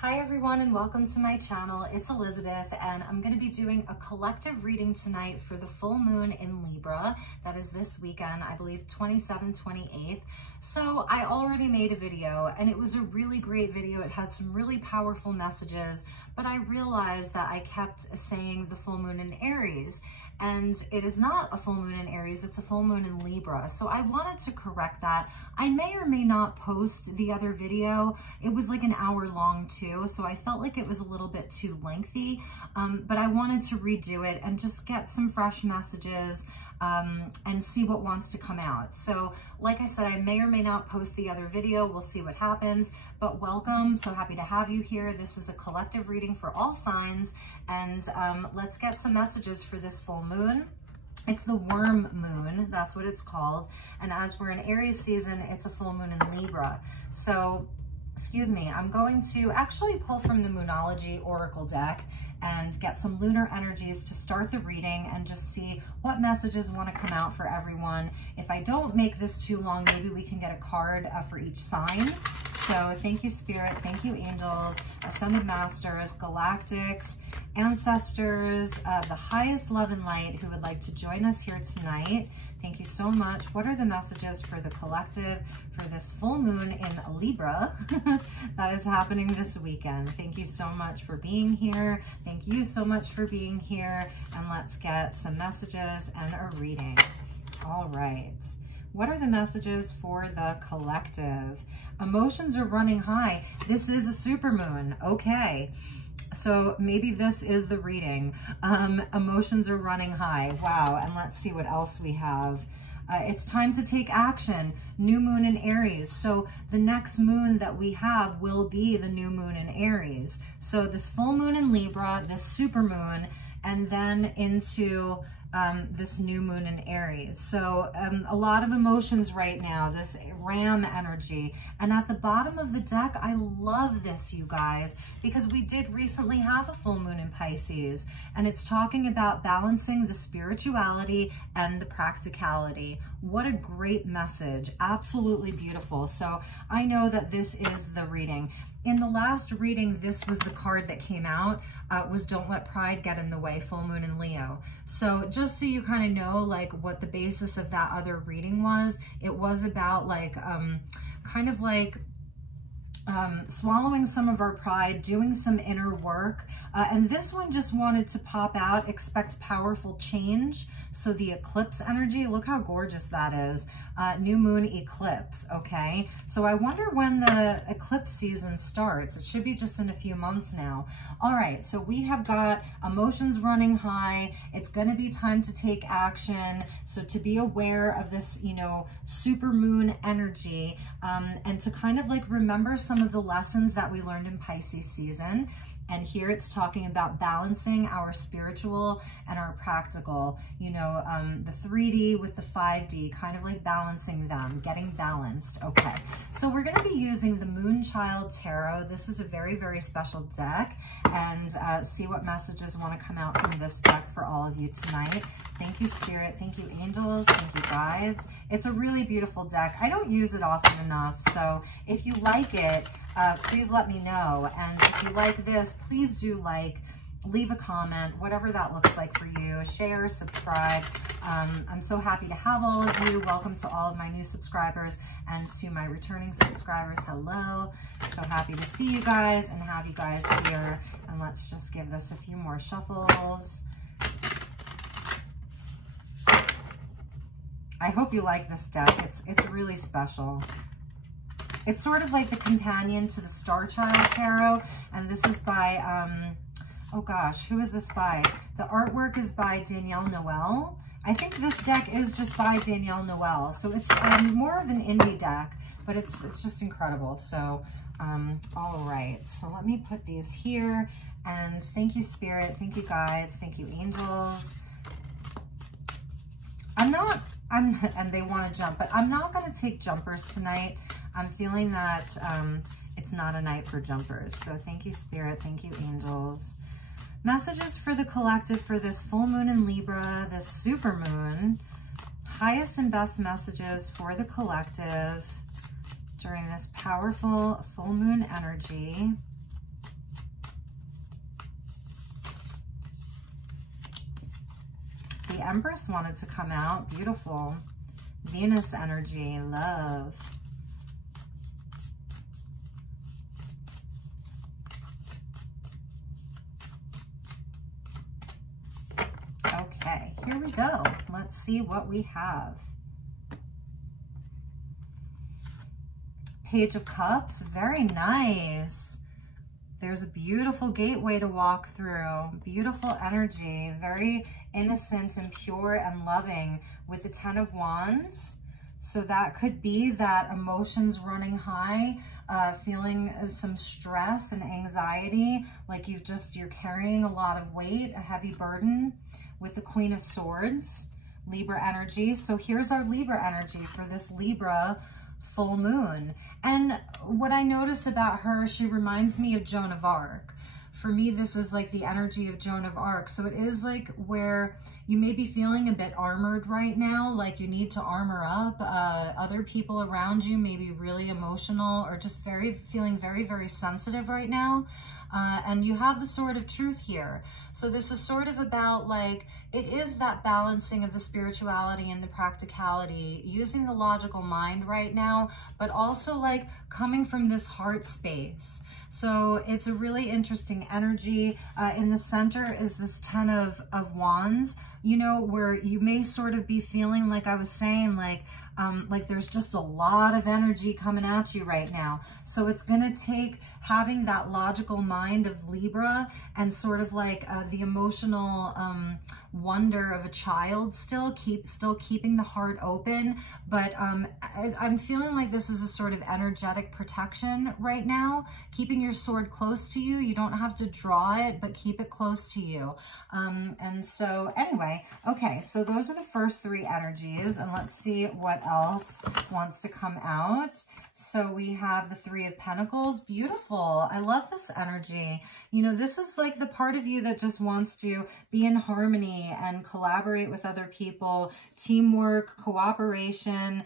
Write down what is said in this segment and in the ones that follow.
Hi everyone and welcome to my channel. It's Elizabeth and I'm going to be doing a collective reading tonight for the full moon in Libra. That is this weekend, I believe 27th, 28th. So I already made a video and it was a really great video. It had some really powerful messages, but I realized that I kept saying the full moon in Aries. And it is not a full moon in Aries, it's a full moon in Libra. So I wanted to correct that. I may or may not post the other video. It was like an hour long too, so I felt like it was a little bit too lengthy, but I wanted to redo it and just get some fresh messages and see what wants to come out. So like I said, I may or may not post the other video. We'll see what happens, but welcome. So happy to have you here. This is a collective reading for all signs, and let's get some messages for this full moon. It's the worm moon, that's what it's called. And as we're in Aries season, it's a full moon in Libra. So, excuse me, I'm going to actually pull from the Moonology Oracle deck and get some lunar energies to start the reading and just see what messages want to come out for everyone. If I don't make this too long, maybe we can get a card for each sign. So thank you, Spirit. Thank you, angels, ascended masters, galactics, ancestors, the highest love and light who would like to join us here tonight. Thank you so much. What are the messages for the collective for this full moon in Libra that is happening this weekend? Thank you so much for being here. Thank you so much for being here. And let's get some messages and a reading. All right. What are the messages for the collective? Emotions are running high. This is a supermoon. Okay. So maybe this is the reading. Emotions are running high. Wow. And let's see what else we have. It's time to take action. New moon in Aries. So the next moon that we have will be the new moon in Aries. So this full moon in Libra, this super moon, and then into this new moon in Aries. So a lot of emotions right now, this ram energy. And at the bottom of the deck, I love this, you guys, because we did recently have a full moon in Pisces, and it's talking about balancing the spirituality and the practicality. What a great message. Absolutely beautiful. So I know that this is the reading. In the last reading, this was the card that came out, was Don't Let Pride Get in the Way, full moon in Leo. So just so you kind of know, like, what the basis of that other reading was, it was about like, kind of like swallowing some of our pride, doing some inner work. And this one just wanted to pop out, expect powerful change. So the eclipse energy, look how gorgeous that is. New moon eclipse, okay? So I wonder when the eclipse season starts. It should be just in a few months now. All right, so we have got emotions running high. It's gonna be time to take action. So to be aware of this, you know, super moon energy, and to kind of like remember some of the lessons that we learned in Pisces season. And here it's talking about balancing our spiritual and our practical, you know, the 3D with the 5D, kind of like balancing them, getting balanced. Okay, so we're going to be using the Moonchild Tarot. This is a very, very special deck, and see what messages want to come out from this deck for all of you tonight. Thank you, Spirit. Thank you, angels. Thank you, guides. It's a really beautiful deck. I don't use it often enough, so if you like it, please let me know. And if you like this, please do like, leave a comment, whatever that looks like for you. Share, subscribe. I'm so happy to have all of you. Welcome to all of my new subscribers, and to my returning subscribers, hello. So happy to see you guys and have you guys here. And let's just give this a few more shuffles. I hope you like this deck. It's really special. It's sort of like the companion to the Starchild Tarot, and this is by, oh gosh, who is this by? The artwork is by Danielle Noel. I think this deck is just by Danielle Noel, so it's more of an indie deck, but it's just incredible. So, all right, so let me put these here, and thank you, Spirit, thank you, guides, thank you, angels. And they want to jump, but I'm not going to take jumpers tonight. I'm feeling that it's not a night for jumpers. So thank you, Spirit. Thank you, angels. Messages for the collective for this full moon in Libra, this super moon. Highest and best messages for the collective during this powerful full moon energy. Empress wanted to come out. Beautiful. Venus energy, love. Okay, here we go. Let's see what we have. Page of Cups, very nice. There's a beautiful gateway to walk through. Beautiful energy, very innocent and pure and loving with the 10 of Wands. So that could be that emotions running high, feeling some stress and anxiety, like you're carrying a lot of weight, a heavy burden, with the Queen of Swords, Libra energy. So here's our Libra energy for this Libra full moon. And what I notice about her, she reminds me of Joan of Arc. For me, this is like the energy of Joan of Arc. So it is like where you may be feeling a bit armored right now, like you need to armor up. Other people around you may be really emotional or just feeling very, very sensitive right now. And you have the Sword of Truth here. So this is sort of about like, it is that balancing of the spirituality and the practicality, using the logical mind right now, but also like coming from this heart space. So it's a really interesting energy. In the center is this 10 of Wands, you know, where you may sort of be feeling like I was saying, like there's just a lot of energy coming at you right now. So it's going to take having that logical mind of Libra and sort of like the emotional wonder of a child, still keeping the heart open. But I'm feeling like this is a sort of energetic protection right now, keeping your sword close to you. You don't have to draw it, but keep it close to you. And so anyway, okay, so those are the first three energies, and let's see what else wants to come out. So we have the Three of Pentacles. Beautiful. I love this energy. You know, this is like the part of you that just wants to be in harmony and collaborate with other people, teamwork, cooperation,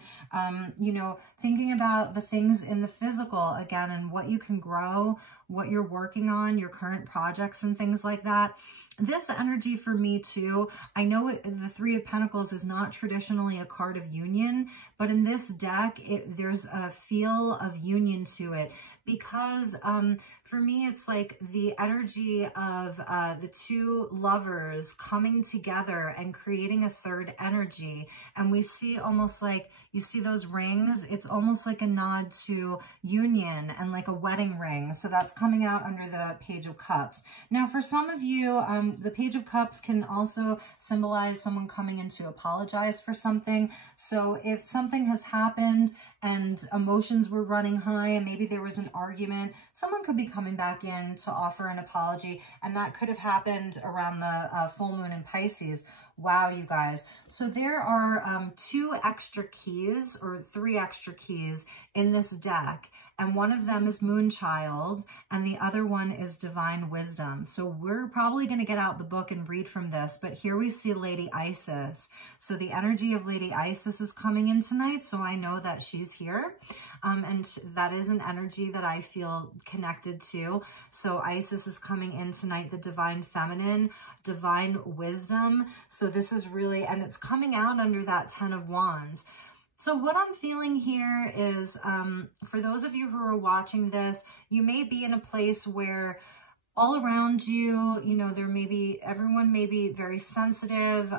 you know, thinking about the things in the physical again and what you can grow, what you're working on, your current projects and things like that. This energy for me too, I know the Three of Pentacles is not traditionally a card of union, but in this deck, there's a feel of union to it. Because for me, it's like the energy of the two lovers coming together and creating a third energy. And we see almost like, you see those rings? It's almost like a nod to union and like a wedding ring. So that's coming out under the Page of Cups. Now, for some of you, the Page of Cups can also symbolize someone coming in to apologize for something. So if something has happened and emotions were running high and maybe there was an argument, someone could be coming back in to offer an apology, and that could have happened around the full moon in Pisces. Wow, you guys. So there are 2 extra keys or 3 extra keys in this deck. And one of them is Moonchild, and the other one is Divine Wisdom. So we're probably going to get out the book and read from this, but here we see Lady Isis. So the energy of Lady Isis is coming in tonight, so I know that she's here. And that is an energy that I feel connected to. So Isis is coming in tonight, the Divine Feminine, Divine Wisdom. So this is really, and it's coming out under that 10 of Wands. So what I'm feeling here is, for those of you who are watching this, you may be in a place where all around you, you know, everyone may be very sensitive,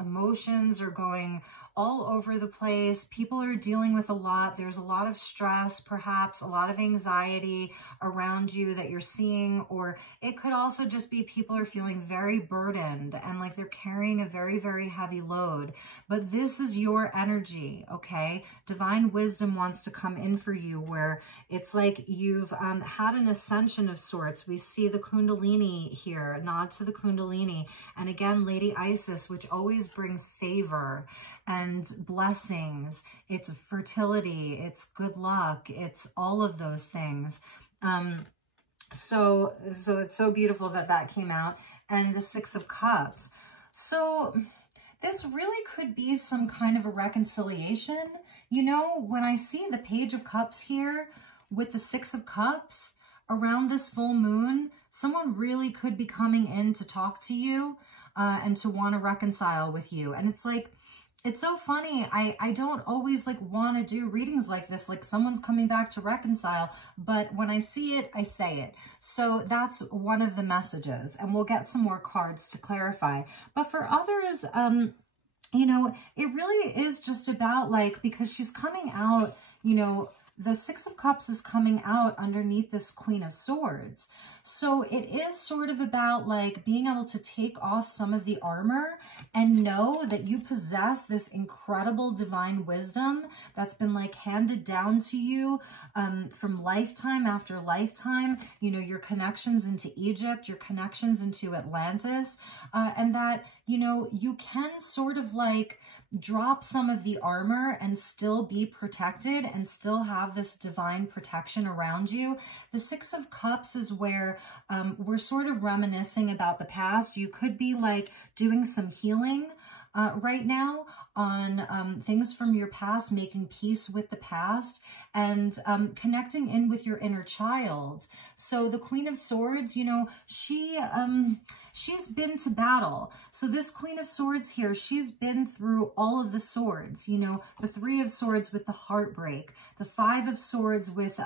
emotions are going all over the place. People are dealing with a lot. There's a lot of stress, perhaps a lot of anxiety around you that you're seeing, or it could also just be people are feeling very burdened and like they're carrying a very, very heavy load. But this is your energy, okay? Divine Wisdom wants to come in for you where it's like you've had an ascension of sorts. We see the Kundalini here, a nod to the Kundalini. And again, Lady Isis, which always brings favor and blessings. It's fertility, it's good luck, it's all of those things. So it's so beautiful that that came out. And the Six of Cups. So this really could be some kind of a reconciliation. You know, when I see the Page of Cups here with the Six of Cups around this full moon, someone really could be coming in to talk to you. and to want to reconcile with you. And it's like, it's so funny. I don't always like want to do readings like this, like someone's coming back to reconcile, but when I see it, I say it. So that's one of the messages, and we'll get some more cards to clarify. But for others, you know, it really is just about like, because she's coming out, you know, the Six of Cups is coming out underneath this Queen of Swords. So it is sort of about like being able to take off some of the armor and know that you possess this incredible divine wisdom that's been like handed down to you from lifetime after lifetime. You know, your connections into Egypt, your connections into Atlantis, and that, you know, you can sort of like drop some of the armor and still be protected and still have this divine protection around you. The Six of Cups is where we're sort of reminiscing about the past. You could be like doing some healing right now on things from your past, making peace with the past, and connecting in with your inner child. So the Queen of Swords, you know, she's been to battle. So this Queen of Swords here, she's been through all of the swords, you know, the Three of Swords with the heartbreak, the Five of Swords with,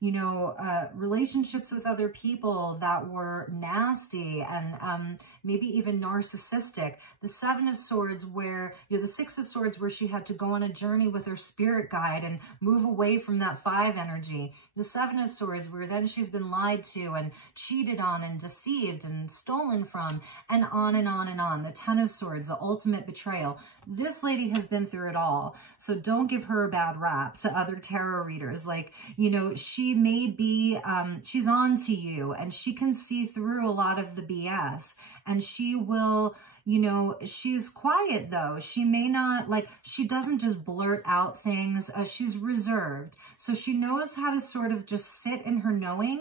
you know, relationships with other people that were nasty and maybe even narcissistic. The Seven of Swords where, you know, the Six of Swords where she had to go on a journey with her spirit guide and move away from that Five energy. The Seven of Swords where then she's been lied to and cheated on and deceived and stolen from, and on and on and on. The Ten of Swords, the ultimate betrayal. This lady has been through it all. So don't give her a bad rap to other tarot readers. Like, you know, she may be, she's on to you and she can see through a lot of the BS, and she will, you know, she's quiet though. She may not, like, she doesn't just blurt out things. She's reserved. So she knows how to sort of just sit in her knowing.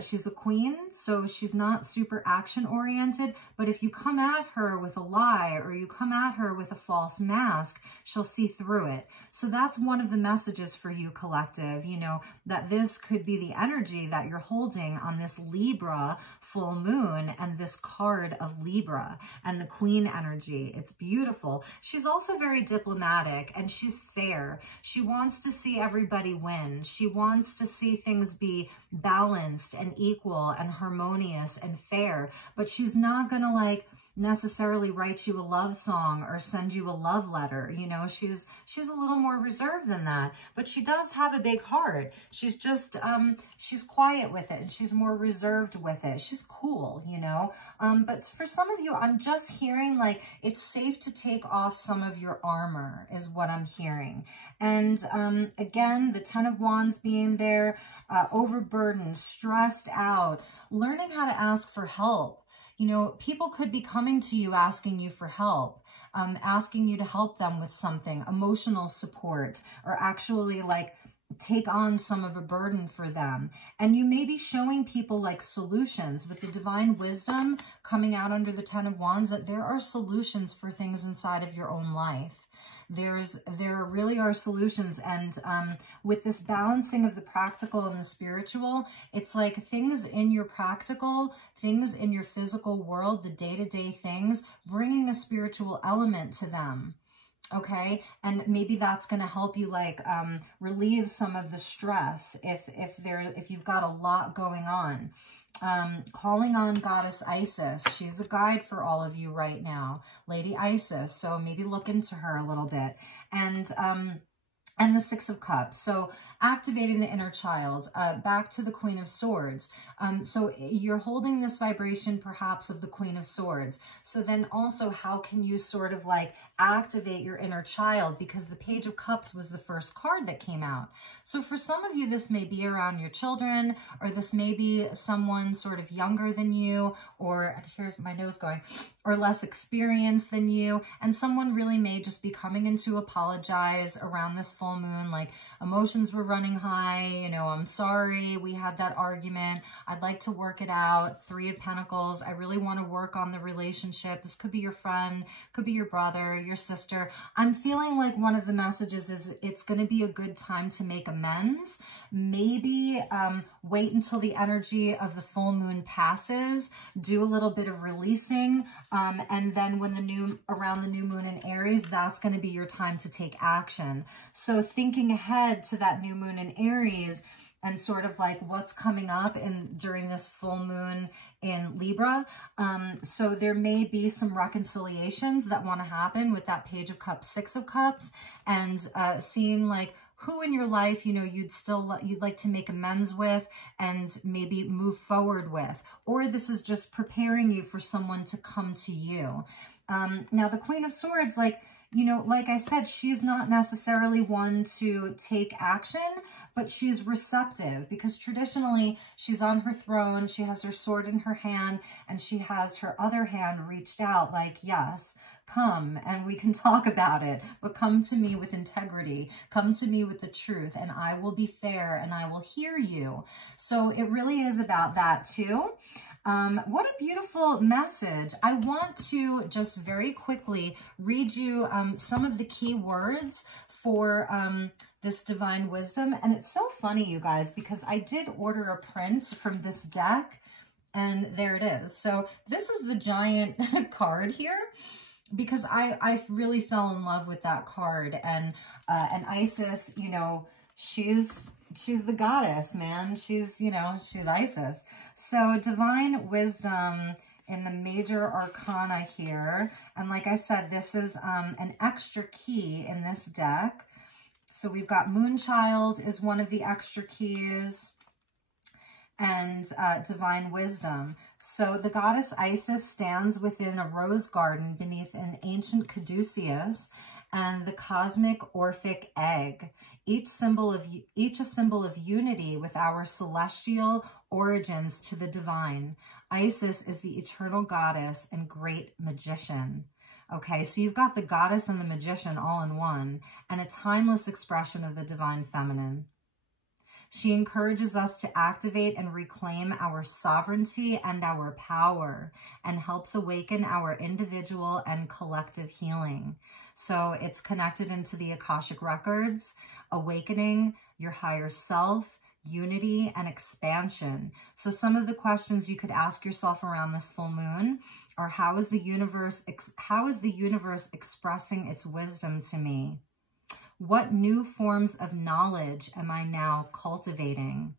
She's a queen, so she's not super action oriented, but if you come at her with a lie or you come at her with a false mask, she'll see through it. So that's one of the messages for you, collective, you know, that this could be the energy that you're holding on this Libra full moon and this card of Libra and the Queen energy. It's beautiful. She's also very diplomatic and she's fair. She wants to see everybody win. She wants to see things be balanced and equal and harmonious and fair, but she's not gonna like necessarily write you a love song or send you a love letter. You know, she's a little more reserved than that, but she does have a big heart. She's just, she's quiet with it and she's more reserved with it. She's cool, you know, but for some of you, I'm just hearing like, it's safe to take off some of your armor is what I'm hearing. And, again, the Ten of Wands being there, overburdened, stressed out, learning how to ask for help. You know, people could be coming to you asking you for help, asking you to help them with something, emotional support, or actually like take on some of a burden for them. And you may be showing people like solutions with the divine wisdom coming out under the Ten of Wands, that there are solutions for things inside of your own life. There really are solutions. And with this balancing of the practical and the spiritual, it's like things in your practical, things in your physical world, the day-to-day things, bringing a spiritual element to them. Okay, and maybe that's going to help you like relieve some of the stress if you've got a lot going on. Calling on Goddess Isis. She's a guide for all of you right now, Lady Isis. So maybe look into her a little bit. And the Six of Cups. So activating the inner child, back to the Queen of Swords. So you're holding this vibration perhaps of the Queen of Swords. So then also how can you sort of like activate your inner child, because the Page of Cups was the first card that came out. So for some of you, this may be around your children, or this may be someone sort of younger than you, or here's my nose going, or less experienced than you. And someone really may just be coming in to apologize around this full moon, like emotions were running high, you know, I'm sorry, we had that argument, I'd like to work it out. Three of Pentacles, I really want to work on the relationship. This could be your friend, could be your brother, your sister. I'm feeling like one of the messages is it's going to be a good time to make amends. Maybe wait until the energy of the full moon passes, do a little bit of releasing, and then when around the new moon in Aries, that's going to be your time to take action. So thinking ahead to that new moon in Aries and sort of like what's coming up during this full moon in Libra. So there may be some reconciliations that want to happen with that Page of Cups, Six of Cups, and seeing like who in your life, you know, you'd like to make amends with and maybe move forward with, or this is just preparing you for someone to come to you. Now the Queen of Swords, like, you know, like I said, she's not necessarily one to take action, but she's receptive because traditionally she's on her throne, she has her sword in her hand, and she has her other hand reached out like, yes, come and we can talk about it, but come to me with integrity, come to me with the truth, and I will be fair and I will hear you. So it really is about that too. What a beautiful message. I want to just very quickly read you some of the key words for this divine wisdom. And it's so funny, you guys, because I did order a print from this deck and there it is. So this is the giant card here because I really fell in love with that card. And Isis, you know, she's the goddess, man. She's, you know, she's Isis. So divine wisdom in the major arcana here. And like I said, this is an extra key in this deck. So we've got Moonchild is one of the extra keys, and divine wisdom. So the goddess Isis stands within a rose garden beneath an ancient caduceus and the cosmic Orphic egg, each a symbol of unity with our celestial origins to the divine. Isis is the eternal goddess and great magician. Okay, so you've got the goddess and the magician all in one, and a timeless expression of the divine feminine. She encourages us to activate and reclaim our sovereignty and our power, and helps awaken our individual and collective healing. So it's connected into the Akashic records, awakening your higher self, unity, and expansion. So some of the questions you could ask yourself around this full moon are, how is the universe expressing its wisdom to me? What new forms of knowledge am I now cultivating?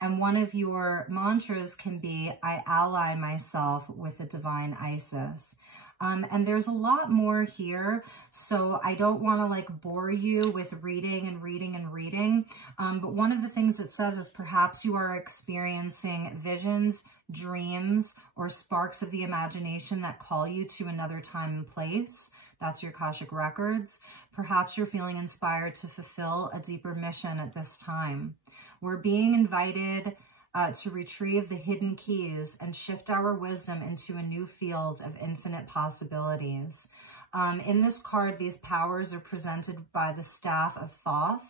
And one of your mantras can be, I ally myself with the divine Isis. And there's a lot more here, so I don't want to like bore you with reading and reading and reading. But one of the things it says is perhaps you are experiencing visions, dreams, or sparks of the imagination that call you to another time and place. That's your Akashic records. Perhaps you're feeling inspired to fulfill a deeper mission at this time. We're being invited to retrieve the hidden keys and shift our wisdom into a new field of infinite possibilities. In this card, these powers are presented by the staff of Thoth,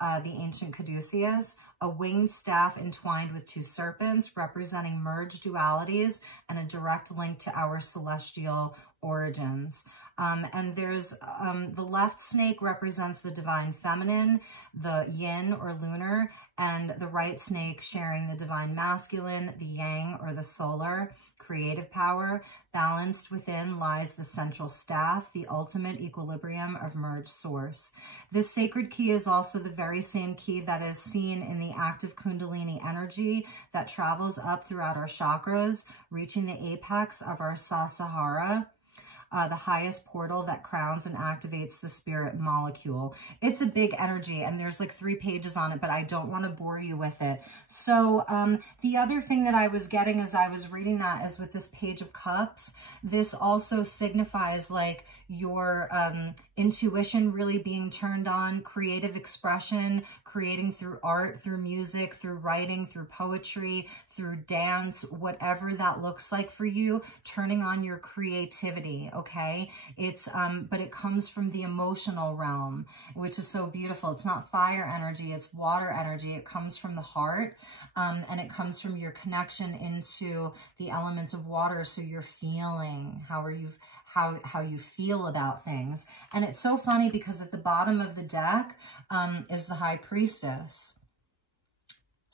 the ancient caduceus, a winged staff entwined with two serpents representing merged dualities and a direct link to our celestial origins. And there's the left snake represents the divine feminine, the yin or lunar, and the right snake sharing the divine masculine, the yang or the solar, creative power. Balanced within lies the central staff, the ultimate equilibrium of merged source. This sacred key is also the very same key that is seen in the active Kundalini energy that travels up throughout our chakras, reaching the apex of our Sahasrara, the highest portal that crowns and activates the spirit molecule. It's a big energy, and there's like 3 pages on it, but I don't want to bore you with it. So the other thing that I was getting as I was reading that is with this Page of Cups, this also signifies like your intuition really being turned on, creative expression, creating through art, through music, through writing, through poetry, through dance, whatever that looks like for you, turning on your creativity, okay? It's, but it comes from the emotional realm, which is so beautiful. It's not fire energy, it's water energy. It comes from the heart, and it comes from your connection into the element of water, so you're feeling, how you feel about things. And it's so funny because at the bottom of the deck is the High Priestess.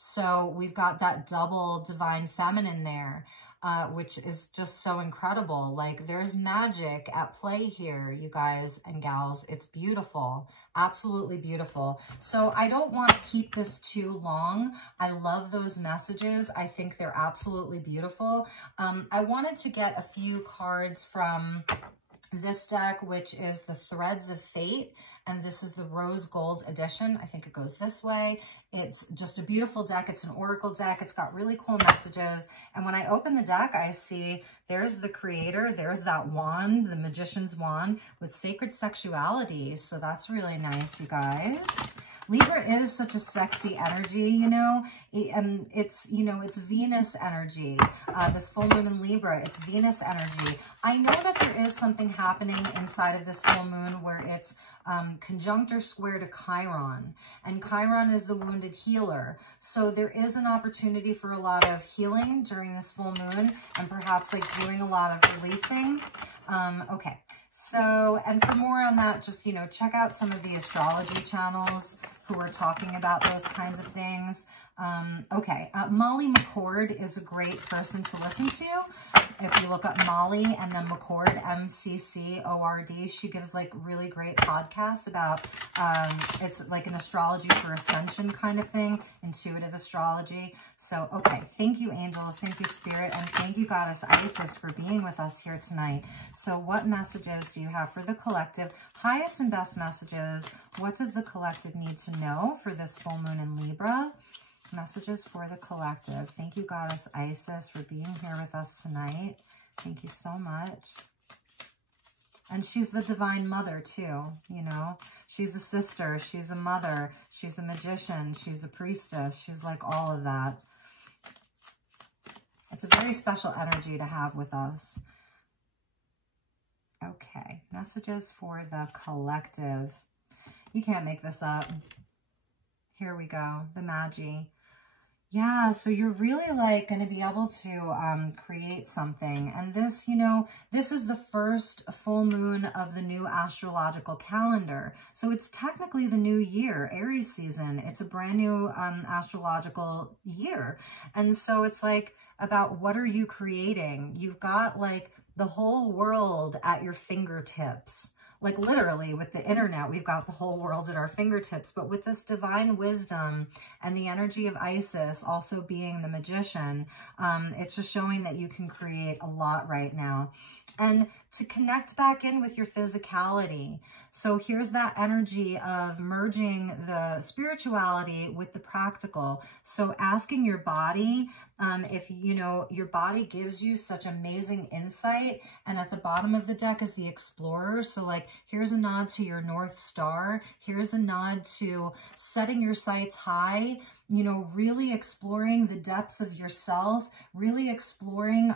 So we've got that double divine feminine there, which is just so incredible. Like there's magic at play here, you guys and gals. It's beautiful, absolutely beautiful. So I don't want to keep this too long. I love those messages. I think they're absolutely beautiful. I wanted to get a few cards from this deck, which is the Threads of Fate, and this is the Rose Gold edition. I think it goes this way. It's just a beautiful deck. It's an oracle deck. It's got really cool messages. And when I open the deck, I see there's the creator. There's that wand, the magician's wand with sacred sexuality. So that's really nice, you guys. Libra is such a sexy energy, you know, and it's, you know, it's Venus energy. This full moon in Libra, it's Venus energy. I know that there is something happening inside of this full moon where it's conjunct or square to Chiron, and Chiron is the wounded healer. So there is an opportunity for a lot of healing during this full moon, and perhaps like doing a lot of releasing. Okay. So, and for more on that, just, you know, check out some of the astrology channels who are talking about those kinds of things. Molly McCord is a great person to listen to. If you look up Molly and then McCord, M-C-C-O-R-D, she gives like really great podcasts about, it's like an astrology for ascension kind of thing, intuitive astrology. So, okay, thank you, angels, thank you, spirit, and thank you, goddess Isis, for being with us here tonight. So what messages do you have for the collective? Highest and best messages. What does the collective need to know for this full moon in Libra? Messages for the collective. Thank you, goddess Isis, for being here with us tonight. Thank you so much. And she's the divine mother too, you know. She's a sister, she's a mother, she's a magician, she's a priestess, she's like all of that. It's a very special energy to have with us. Okay, messages for the collective. You can't make this up. Here we go, the Magi. Yeah, so you're really like going to be able to create something. And this, you know, this is the first full moon of the new astrological calendar. So it's technically the new year, Aries season. It's a brand new astrological year. And so it's like about what are you creating? You've got like the whole world at your fingertips. Like literally with the internet, we've got the whole world at our fingertips. But with this divine wisdom and the energy of Isis also being the magician, it's just showing that you can create a lot right now. And to connect back in with your physicality. So here's that energy of merging the spirituality with the practical. So asking your body, if, you know, your body gives you such amazing insight. And at the bottom of the deck is the Explorer. So like, here's a nod to your North Star. Here's a nod to setting your sights high, you know, really exploring the depths of yourself, really exploring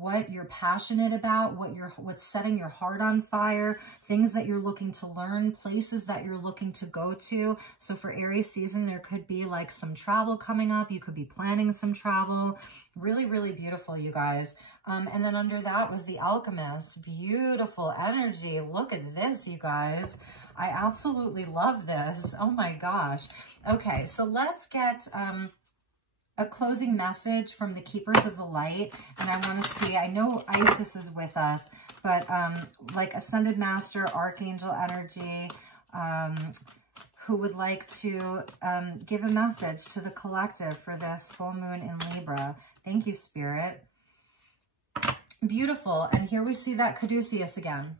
what you're passionate about, what's setting your heart on fire, things that you're looking to learn, places that you're looking to go to. So for Aries season, there could be like some travel coming up. You could be planning some travel. Really, really beautiful, you guys. And then under that was the Alchemist. Beautiful energy. Look at this, you guys. I absolutely love this. Oh my gosh. Okay, so let's get a closing message from the Keepers of the Light. And I want to see, I know Isis is with us, but like Ascended Master, Archangel energy, who would like to give a message to the collective for this full moon in Libra. Thank you, Spirit. Beautiful. And here we see that Caduceus again.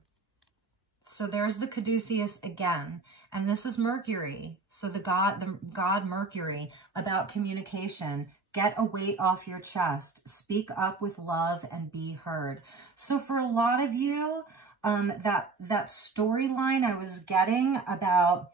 So there's the Caduceus again. And this is Mercury. So the god Mercury, about communication. Get a weight off your chest. Speak up with love and be heard. So for a lot of you, that storyline I was getting about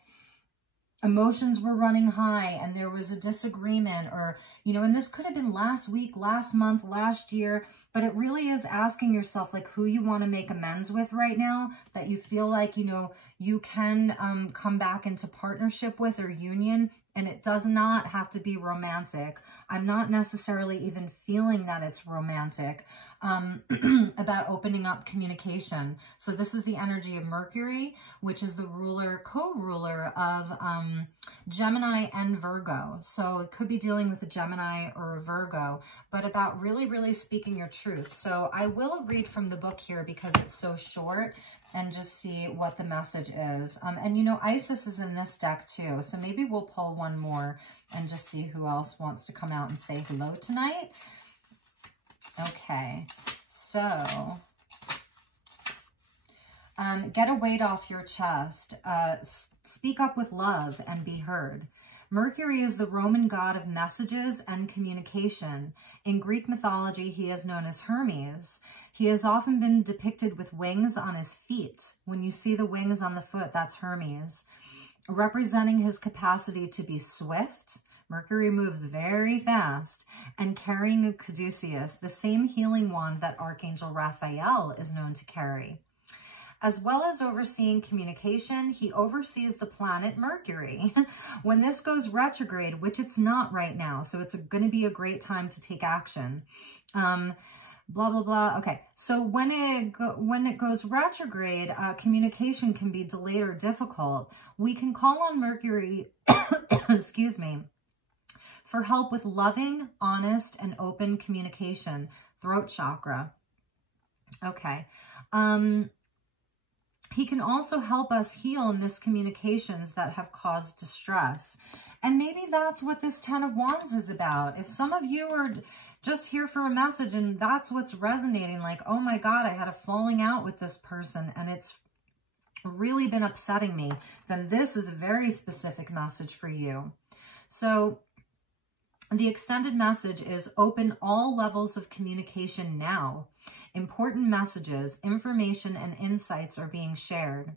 emotions were running high and there was a disagreement, or, you know, and this could have been last week, last month, last year, but it really is asking yourself like who you want to make amends with right now, that you feel like, you know, you can come back into partnership with or union. And it does not have to be romantic. I'm not necessarily even feeling that it's romantic, about opening up communication. So this is the energy of Mercury, which is the ruler, co-ruler of Gemini and Virgo. So it could be dealing with a Gemini or a Virgo, but about really, really speaking your truth. So I will read from the book here because it's so short, and just see what the message is. And you know, Isis is in this deck too, so maybe we'll pull one more and just see who else wants to come out and say hello tonight. Okay, so get a weight off your chest. Speak up with love and be heard. Mercury is the Roman god of messages and communication. In Greek mythology, he is known as Hermes. He has often been depicted with wings on his feet. When you see the wings on the foot, that's Hermes, representing his capacity to be swift. Mercury moves very fast, and carrying a caduceus, the same healing wand that Archangel Raphael is known to carry. As well as overseeing communication, he oversees the planet Mercury. When this goes retrograde, which it's not right now, so it's going to be a great time to take action. Blah, blah, blah. Okay, so when it goes retrograde, communication can be delayed or difficult. We can call on Mercury, excuse me, for help with loving, honest, and open communication. Throat chakra. Okay. He can also help us heal miscommunications that have caused distress. And maybe that's what this 10 of Wands is about. If some of you are just here for a message and that's what's resonating, like, oh my God, I had a falling out with this person and it's really been upsetting me, then this is a very specific message for you. So the extended message is open all levels of communication now. Important messages, information, and insights are being shared.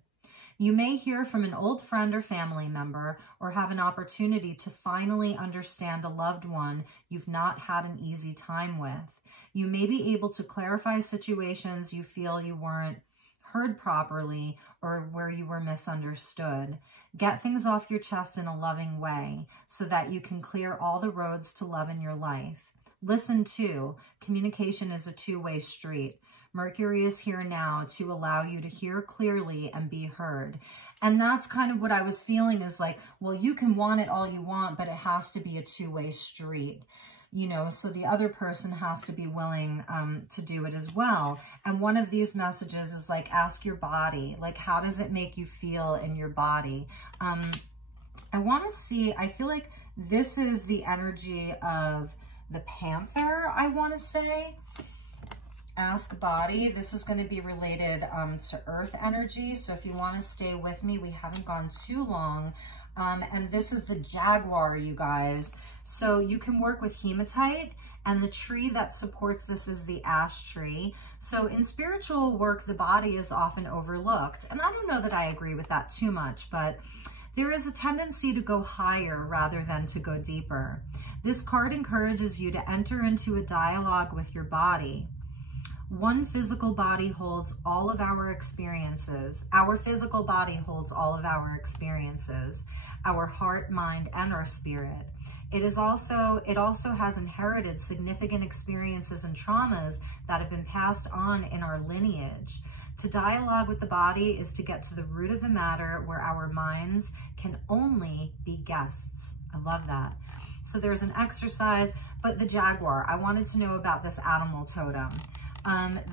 You may hear from an old friend or family member, or have an opportunity to finally understand a loved one you've not had an easy time with. You may be able to clarify situations you feel you weren't heard properly or where you were misunderstood. Get things off your chest in a loving way so that you can clear all the roads to love in your life. Listen too. Communication is a two-way street. Mercury is here now to allow you to hear clearly and be heard. And that's kind of what I was feeling, is like, well, you can want it all you want, but it has to be a two-way street. You know, so the other person has to be willing to do it as well. And one of these messages is like, ask your body, like, how does it make you feel in your body? I want to see, I feel like this is the energy of the Panther, I want to say. Ask body. This is going to be related to earth energy. So if you want to stay with me, we haven't gone too long. And this is the Jaguar, you guys. So you can work with hematite, and the tree that supports this is the ash tree. So in spiritual work, the body is often overlooked. And I don't know that I agree with that too much, but there is a tendency to go higher rather than to go deeper. This card encourages you to enter into a dialogue with your body. One physical body holds all of our experiences. Our physical body holds all of our experiences, our heart, mind, and our spirit. It also has inherited significant experiences and traumas that have been passed on in our lineage. To dialogue with the body is to get to the root of the matter, where our minds can only be guests. I love that. So there's an exercise, but the Jaguar, I wanted to know about this animal totem.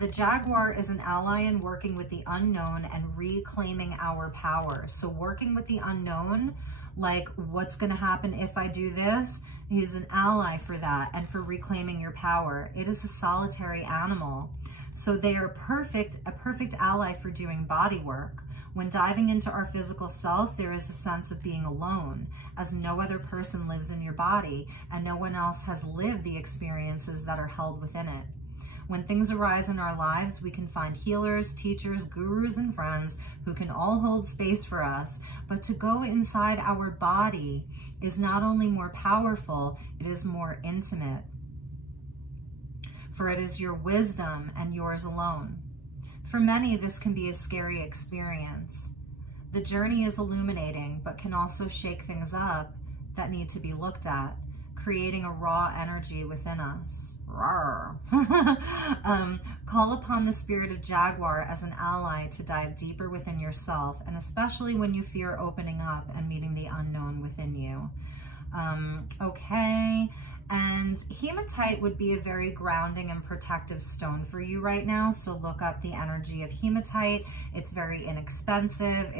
The Jaguar is an ally in working with the unknown and reclaiming our power. So working with the unknown, like what's going to happen if I do this, he's an ally for that and for reclaiming your power. It is a solitary animal. So they are a perfect ally for doing body work. When diving into our physical self, there is a sense of being alone, as no other person lives in your body and no one else has lived the experiences that are held within it. When things arise in our lives, we can find healers, teachers, gurus, and friends who can all hold space for us. But to go inside our body is not only more powerful, it is more intimate. For it is your wisdom and yours alone. For many, this can be a scary experience. The journey is illuminating, but can also shake things up that need to be looked at, creating a raw energy within us. Call upon the spirit of Jaguar as an ally to dive deeper within yourself, and especially when you fear opening up and meeting the unknown within you. Okay. And hematite would be a very grounding and protective stone for you right now. So look up the energy of hematite. It's very inexpensive.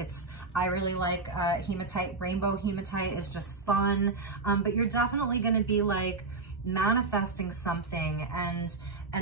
I really like hematite. Rainbow hematite is just fun. But you're definitely going to be like manifesting something and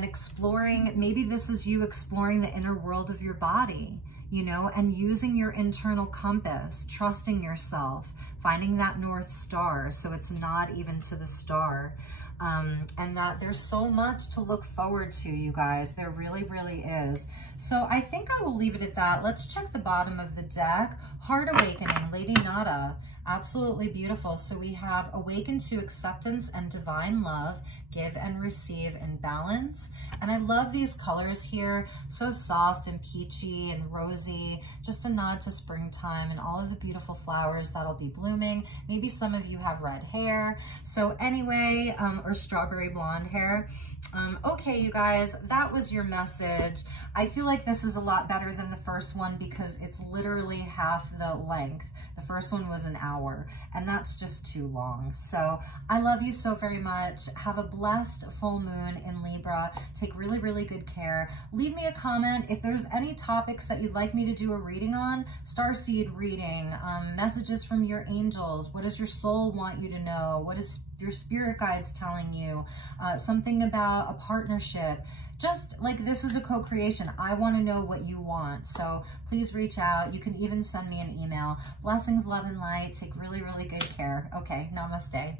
exploring. Maybe this is you exploring the inner world of your body, you know, and using your internal compass, trusting yourself, finding that North Star, so it's not even to the star. And that there's so much to look forward to, you guys. There really, really is. So I think I will leave it at that. Let's check the bottom of the deck. Heart Awakening, Lady Nada. Absolutely beautiful. So we have awaken to acceptance and divine love, give and receive in balance. And I love these colors here, so soft and peachy and rosy, just a nod to springtime and all of the beautiful flowers that'll be blooming. Maybe some of you have red hair. So anyway, or strawberry blonde hair. Okay, you guys, that was your message. I feel like this is a lot better than the first one because it's literally half the length. The first one was an hour, and that's just too long. So I love you so very much. Have a blessed full moon in Libra. Take really, really good care. Leave me a comment if there's any topics that you'd like me to do a reading on. Starseed reading, messages from your angels. What does your soul want you to know? What is your spirit guides telling you? Something about a partnership. Just like this is a co-creation. I want to know what you want. So please reach out. You can even send me an email. Blessings, love, and light. Take really, really good care. Okay, namaste.